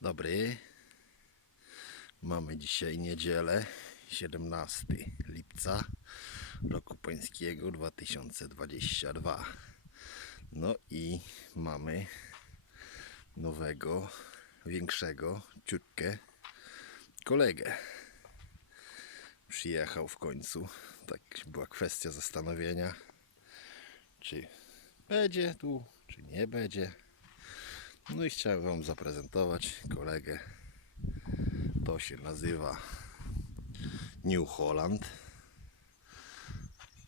Dobry. Mamy dzisiaj niedzielę, 17 lipca roku pańskiego 2022. No i mamy nowego, większego, ciutkę kolegę. Przyjechał w końcu. Tak była kwestia zastanowienia, czy będzie tu, czy nie będzie. No i chciałem Wam zaprezentować kolegę. To się nazywa New Holland.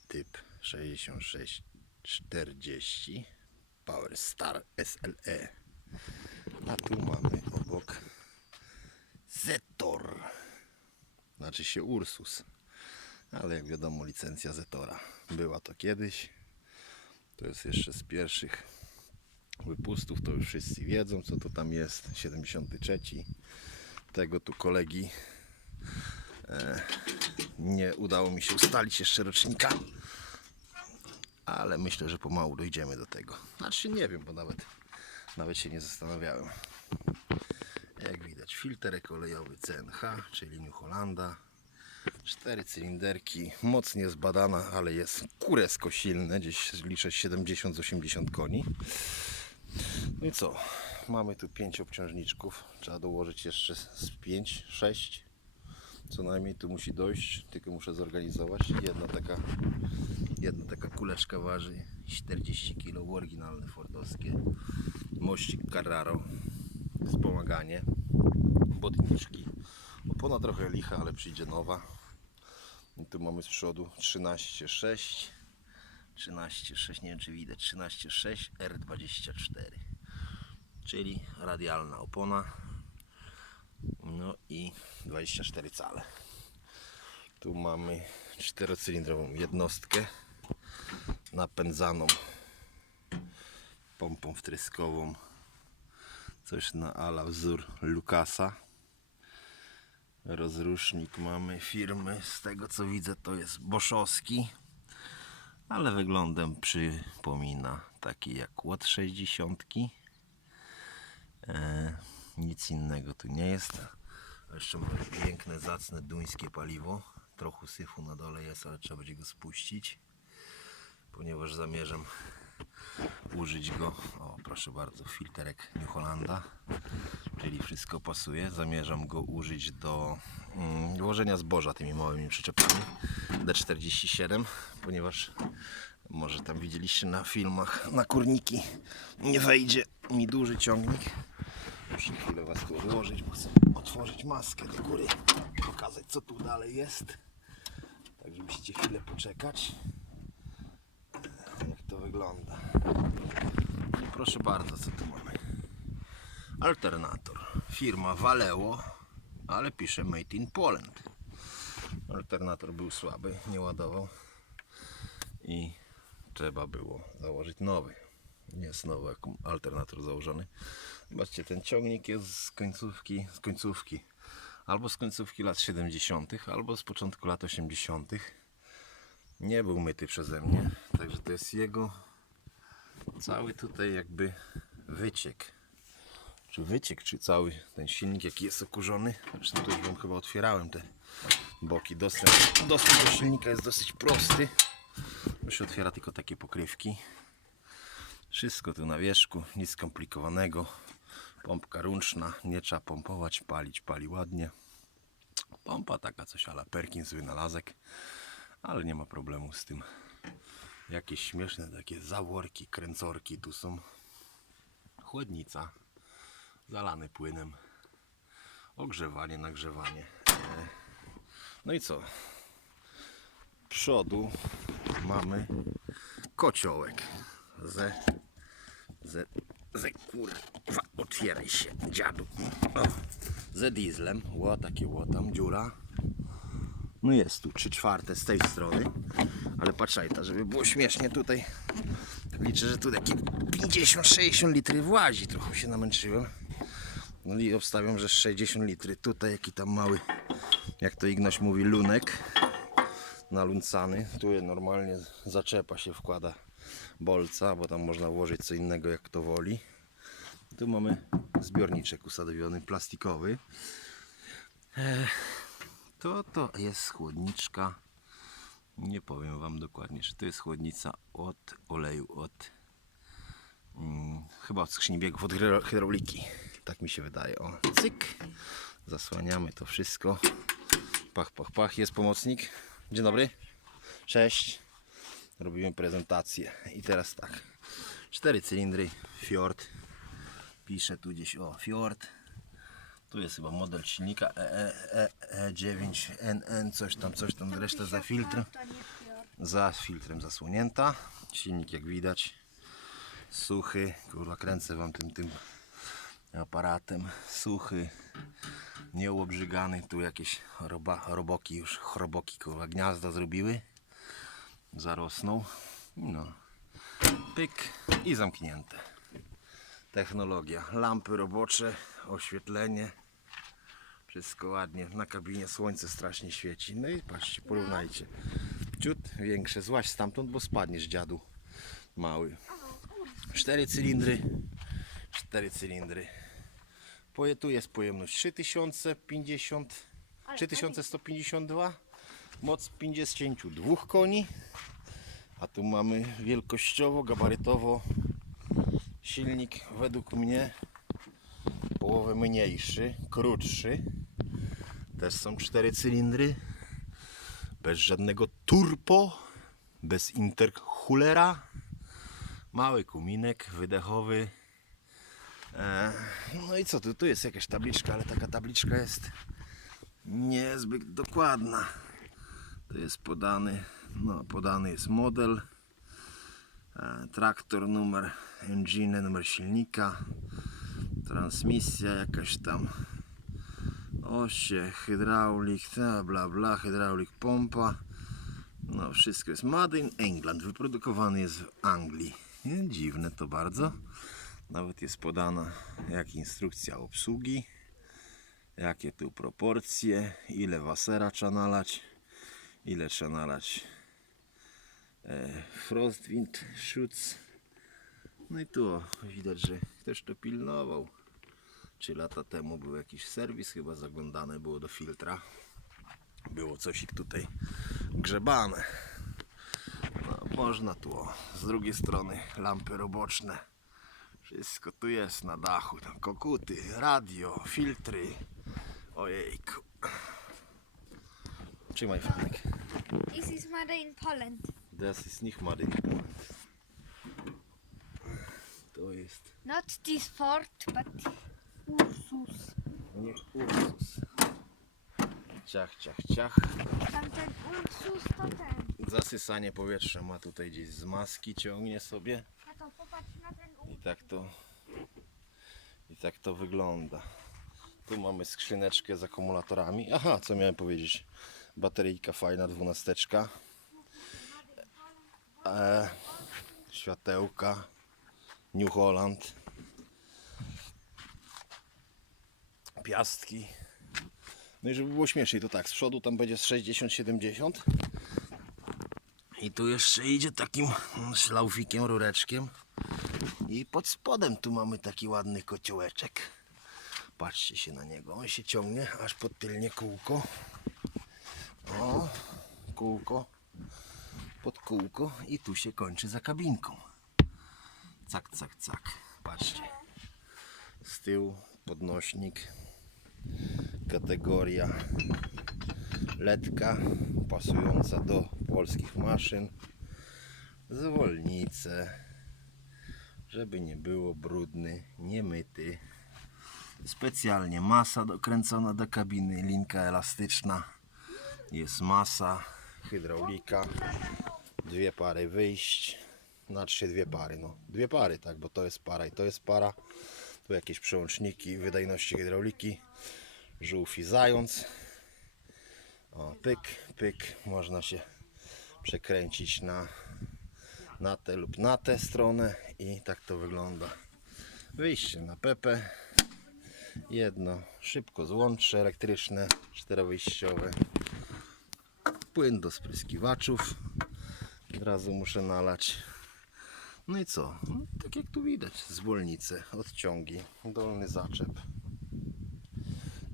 Typ 6640 Power Star SLE. A tu mamy obok Zetor. Znaczy się Ursus. Ale jak wiadomo licencja Zetora. Była to kiedyś. To jest jeszcze z pierwszych wypustów, to już wszyscy wiedzą, co to tam jest. 73. Tego tu kolegi e, nie udało mi się ustalić jeszcze rocznika, ale myślę, że pomału dojdziemy do tego. Znaczy nie wiem, bo nawet, nawet się nie zastanawiałem. Jak widać, filtr kolejowy CNH, czyli New Hollanda. Cztery cylinderki, mocnie zbadana, ale jest kuresko silne, gdzieś liczę 70-80 koni. No i co? Mamy tu 5 obciążniczków. Trzeba dołożyć jeszcze z 5, 6. Co najmniej tu musi dojść, tylko muszę zorganizować. Jedna taka, jedna taka kuleczka waży 40 kg, oryginalne fordowskie. Mościk Carraro, wspomaganie, botniczki. Opona trochę licha, ale przyjdzie nowa. I tu mamy z przodu 13,6 13,6, nie wiem czy widać, 13,6 R24 czyli radialna opona. No i 24 cale. Tu mamy czterocylindrową jednostkę napędzaną pompą wtryskową. Coś na ala wzór Lukasa. Rozrusznik mamy firmy. Z tego co widzę to jest Boszowski ale wyglądem przypomina taki jak ład 60 e, nic innego tu nie jest. Jeszcze mamy piękne, zacne duńskie paliwo. Trochę syfu na dole jest, ale trzeba będzie go spuścić ponieważ zamierzam użyć go. O proszę bardzo, filterek New Hollanda. Czyli wszystko pasuje. Zamierzam go użyć do mm, łożenia zboża tymi małymi przyczepami. D47 ponieważ może tam widzieliście na filmach na kurniki nie wejdzie mi duży ciągnik. Muszę chwilę was tu odłożyć bo chcę otworzyć maskę do góry pokazać co tu dalej jest. Także musicie chwilę poczekać wygląda. I proszę bardzo co tu mamy? Alternator. Firma Valeo ale pisze made in Poland. Alternator był słaby nie ładował i trzeba było założyć nowy. Jest nowy alternator założony. Zobaczcie ten ciągnik jest z końcówki z końcówki. Albo z końcówki lat 70 albo z początku lat 80 nie był myty przeze mnie także to jest jego cały tutaj jakby wyciek. Czy wyciek, czy cały ten silnik jaki jest okurzony. Zresztą tu już wam chyba otwierałem te boki. Dostęp, dostęp do silnika jest dosyć prosty. To się otwiera tylko takie pokrywki. Wszystko tu na wierzchu, nic skomplikowanego. Pompka ręczna, nie trzeba pompować, palić, pali ładnie. Pompa taka coś ala Perkins wynalazek. Ale nie ma problemu z tym jakieś śmieszne takie zaworki, kręcorki tu są. Chłodnica. Zalany płynem. Ogrzewanie, nagrzewanie. E, no i co? Przodu mamy kociołek. Ze ze, ze kurwa otwieraj się dziadu. O, ze dieslem. Ło takie ło tam dziura. No jest tu 3 czwarte z tej strony ale patrzaj ta żeby było śmiesznie tutaj liczę, że tu takie 50-60 litry włazi trochę się namęczyłem no i obstawiam, że 60 litry tutaj jaki tam mały jak to Ignaś mówi lunek naluncany tu normalnie zaczepa się wkłada bolca bo tam można włożyć co innego jak kto woli Tu mamy zbiorniczek usadowiony, plastikowy. To to jest chłodniczka. Nie powiem Wam dokładnie, czy to jest chłodnica od oleju, od mm, chyba od skrzyni biegów, od hydrauliki. Tak mi się wydaje. O, cyk. Zasłaniamy to wszystko. Pach, pach, pach. Jest pomocnik. Dzień dobry. Cześć. Robimy prezentację. I teraz tak. Cztery cylindry. Fjord. Piszę tu gdzieś o Fjord. Tu jest chyba model silnika E, EE, E9NN, coś tam, coś tam, reszta za filtrem, za filtrem zasłonięta. Silnik jak widać suchy, kurwa kręcę wam tym, tym aparatem, suchy, nieobrzygany, tu jakieś roba, roboki już, chroboki kurwa gniazda zrobiły, zarosną, no, pyk i zamknięte. Technologia, lampy robocze, oświetlenie, wszystko ładnie, na kabinie słońce strasznie świeci, no i patrzcie, porównajcie, ciut większe, złaś stamtąd, bo spadniesz dziadu mały. Cztery cylindry, cztery cylindry. Poje- Tu jest pojemność 3050, 3152, moc 52 koni, a tu mamy wielkościowo, gabarytowo silnik według mnie połowę mniejszy, krótszy. Też są cztery cylindry, bez żadnego turbo, bez intercoolera. Mały kuminek wydechowy. E, no i co tu? Tu jest jakaś tabliczka, ale taka tabliczka jest niezbyt dokładna. To jest podany, no podany jest model, e, traktor, numer engine, numer silnika, transmisja jakaś tam, osie, hydraulik, ta, bla bla, hydraulik, pompa. No wszystko jest Made in England, wyprodukowany jest w Anglii. Nie, dziwne to bardzo. Nawet jest podana jak instrukcja obsługi, jakie tu proporcje, ile wasera trzeba nalać, ile trzeba nalać e, Frostwind Schutz. No i tu o, widać, że ktoś to pilnował. Trzy lata temu był jakiś serwis, chyba zaglądane było do filtra. Było coś ich tutaj grzebane. No, można tu o, z drugiej strony lampy roboczne. Wszystko tu jest na dachu. Tam kokuty, radio, filtry. Ojejku. Trzymaj Franek. This is made in Poland. Das ist nicht Made in To jest Not this Ford, but Ursus. nie Ursus. Ciach, ciach, ciach. Tamten Ursus to ten. Zasysanie powietrza ma tutaj gdzieś z maski, ciągnie sobie. A to popatrz na ten I Ursus. tak to i tak to wygląda. Tu mamy skrzyneczkę z akumulatorami. Aha, co miałem powiedzieć? Bateryjka fajna, dwunasteczka. E, światełka. New Holland. Piastki. No i żeby było śmieszniej, to tak, z przodu tam będzie z 60-70. I tu jeszcze idzie takim szlaufikiem, rureczkiem. I pod spodem tu mamy taki ładny kociołeczek. Patrzcie się na niego. On się ciągnie aż pod tylnie kółko. O, kółko. Pod kółko i tu się kończy za kabinką. Cak, cak, cak. Patrzcie. Z tyłu podnośnik. Kategoria letka pasująca do polskich maszyn. Zwolnice żeby nie było brudny, niemyty. Specjalnie masa dokręcona do kabiny, linka elastyczna. Jest masa, hydraulika, dwie pary wyjść, znaczy dwie pary, no dwie pary, tak, bo to jest para i to jest para. Tu jakieś przełączniki wydajności hydrauliki, żółw i zając. O, pyk, pyk, można się przekręcić na na tę lub na tę stronę i tak to wygląda. Wyjście na Pepe. Jedno szybko złącze elektryczne, czterowyjściowe. Płyn do spryskiwaczów. Od razu muszę nalać. No i co? No, tak jak tu widać, zwolnice, odciągi, dolny zaczep.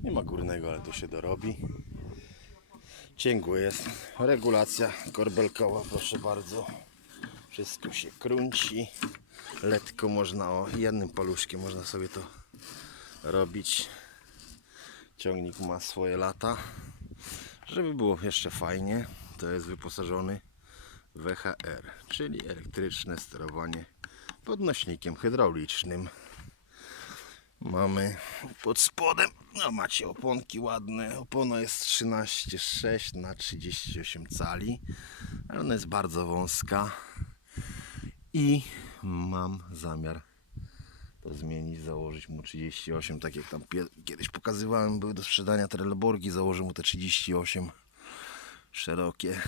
Nie ma górnego, ale to się dorobi. Cięgło jest. Regulacja korbelkowa, proszę bardzo. Wszystko się kręci. Letko można o jednym paluszkiem można sobie to robić. Ciągnik ma swoje lata. Żeby było jeszcze fajnie, to jest wyposażony WHR, czyli elektryczne sterowanie podnośnikiem hydraulicznym. Mamy pod spodem, no macie oponki ładne. Opona jest 13,6 na 38 cali, ale ona jest bardzo wąska i mam zamiar to zmienić, założyć mu 38, tak jak tam kiedyś pokazywałem, były do sprzedania Trelleborgi, założę mu te 38 szerokie,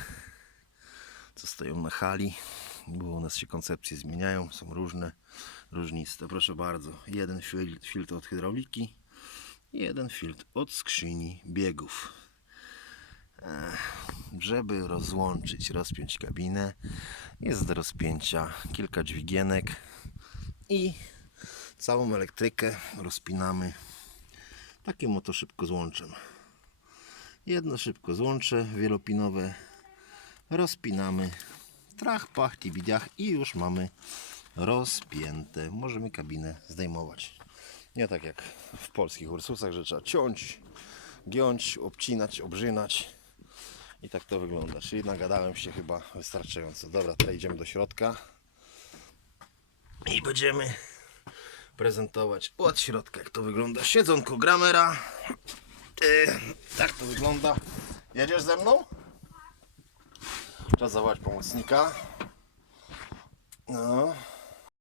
co stoją na hali, bo u nas się koncepcje zmieniają, są różne, różniste. Proszę bardzo, jeden fil- filtr od hydrauliki jeden filtr od skrzyni biegów. Żeby rozłączyć, rozpiąć kabinę, jest do rozpięcia kilka dźwigienek i całą elektrykę rozpinamy takim oto szybko złączem. Jedno szybko złącze wielopinowe rozpinamy trach, pach, widziach i już mamy rozpięte. Możemy kabinę zdejmować. Nie tak jak w polskich Ursusach, że trzeba ciąć, giąć, obcinać, obrzynać. I tak to wygląda. Czyli nagadałem się chyba wystarczająco. Dobra, teraz idziemy do środka. I będziemy prezentować od środka, jak to wygląda. Siedzonko Gramera. Yy, tak to wygląda. Jedziesz ze mną? Trzeba zawołać pomocnika. No.